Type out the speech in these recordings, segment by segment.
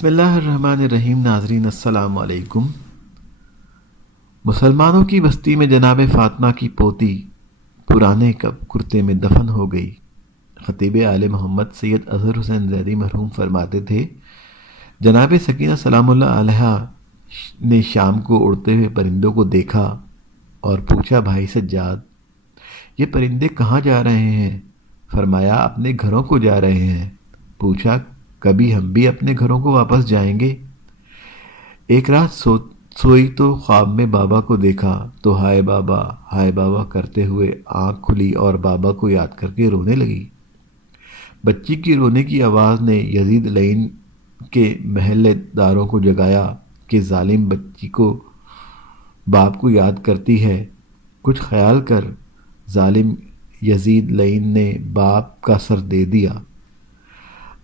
بسم اللہ الرحمن الرحیم۔ ناظرین السلام علیکم۔ مسلمانوں کی بستی میں جناب فاطمہ کی پوتی پرانے کرتے میں دفن ہو گئی۔ خطیب آل محمد سید اظہر حسین زیدی مرحوم فرماتے تھے، جناب سکینہ سلام اللہ علیہا نے شام کو اڑتے ہوئے پرندوں کو دیکھا اور پوچھا، بھائی سجاد، یہ پرندے کہاں جا رہے ہیں؟ فرمایا، اپنے گھروں کو جا رہے ہیں۔ پوچھا، کبھی ہم بھی اپنے گھروں کو واپس جائیں گے؟ ایک رات سوئی تو خواب میں بابا کو دیکھا تو ہائے بابا کرتے ہوئے آنکھ کھلی اور بابا کو یاد کر کے رونے لگی۔ بچی کی رونے کی آواز نے یزید لعین کے محلے داروں کو جگایا کہ ظالم بچی کو باپ کو یاد کرتی ہے، کچھ خیال کر۔ ظالم یزید لعین نے باپ کا سر دے دیا۔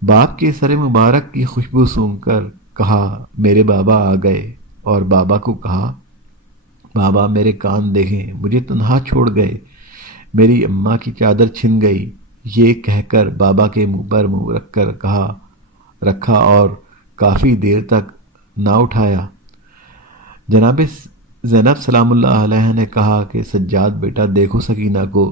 باپ کے سر مبارک کی خوشبو سونگھ کر کہا، میرے بابا آ گئے، اور بابا کو کہا، بابا میرے کان دیکھیں، مجھے تنہا چھوڑ گئے، میری اماں کی چادر چھن گئی۔ یہ کہہ کر بابا کے منہ پر منہ رکھ کر رکھا اور کافی دیر تک نہ اٹھایا۔ جناب زینب سلام اللہ علیہ نے کہا کہ سجاد بیٹا دیکھو سکینہ کو۔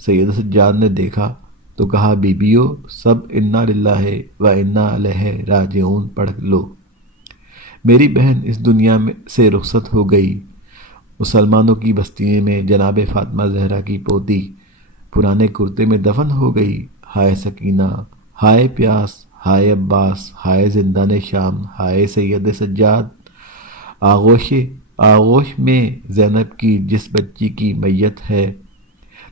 سید سجاد نے دیکھا تو کہا، بیبیو سب انا للہ و انا الیہ راجعون پڑھ لو، میری بہن اس دنیا سے رخصت ہو گئی۔ مسلمانوں کی بستی میں جناب فاطمہ زہرا کی پوتی پرانے کرتے میں دفن ہو گئی۔ ہائے سکینہ، ہائے پیاس، ہائے عباس، ہائے زندان شام، ہائے سید سجاد۔ آغوش میں زینب کی جس بچی کی میت ہے،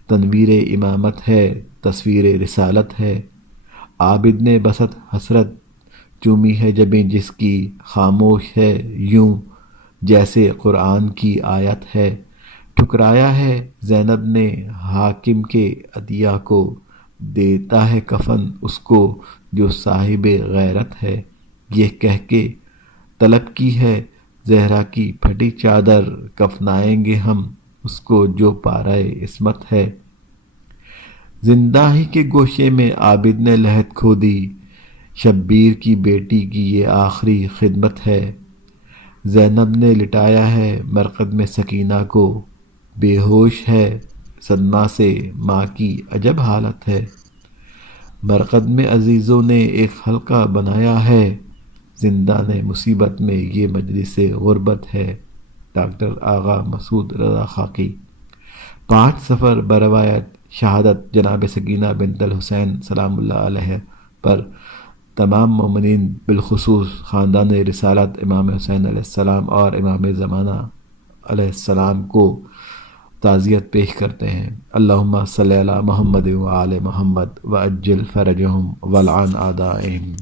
تنویر امامت ہے، تصویر رسالت ہے۔ عابد نے بسط حسرت چومی ہے جبیں جس کی، خاموش ہے یوں جیسے قرآن کی آیت ہے۔ ٹھکرایا ہے زینب نے حاکم کے عطیہ کو، دیتا ہے کفن اس کو جو صاحب غیرت ہے۔ یہ کہہ کے طلب کی ہے زہرا کی پھٹی چادر، کفنائیں گے ہم اس کو جو پارۂ عصمت ہے۔ زندہ ہی کے گوشے میں عابد نے لحد کھو دی، شبیر کی بیٹی کی یہ آخری خدمت ہے۔ زینب نے لٹایا ہے مرقد میں سکینہ کو، بے ہوش ہے صدمہ سے ماں کی عجب حالت ہے۔ مرقد میں عزیزوں نے ایک حلقہ بنایا ہے، زندان مصیبت میں یہ مجلس غربت ہے۔ ڈاکٹر آغا مسعود رضا خاکی۔ 5 صفر بروایت شہادت جناب سکینہ بنت الحسین سلام اللہ علیہ پر تمام مومنین بالخصوص خاندان رسالت امام حسین علیہ السلام اور امام زمانہ علیہ السلام کو تعزیت پیش کرتے ہیں۔ اللہم صلی علی محمد و آل محمد وعجل فرجہم والعن اعدائہم۔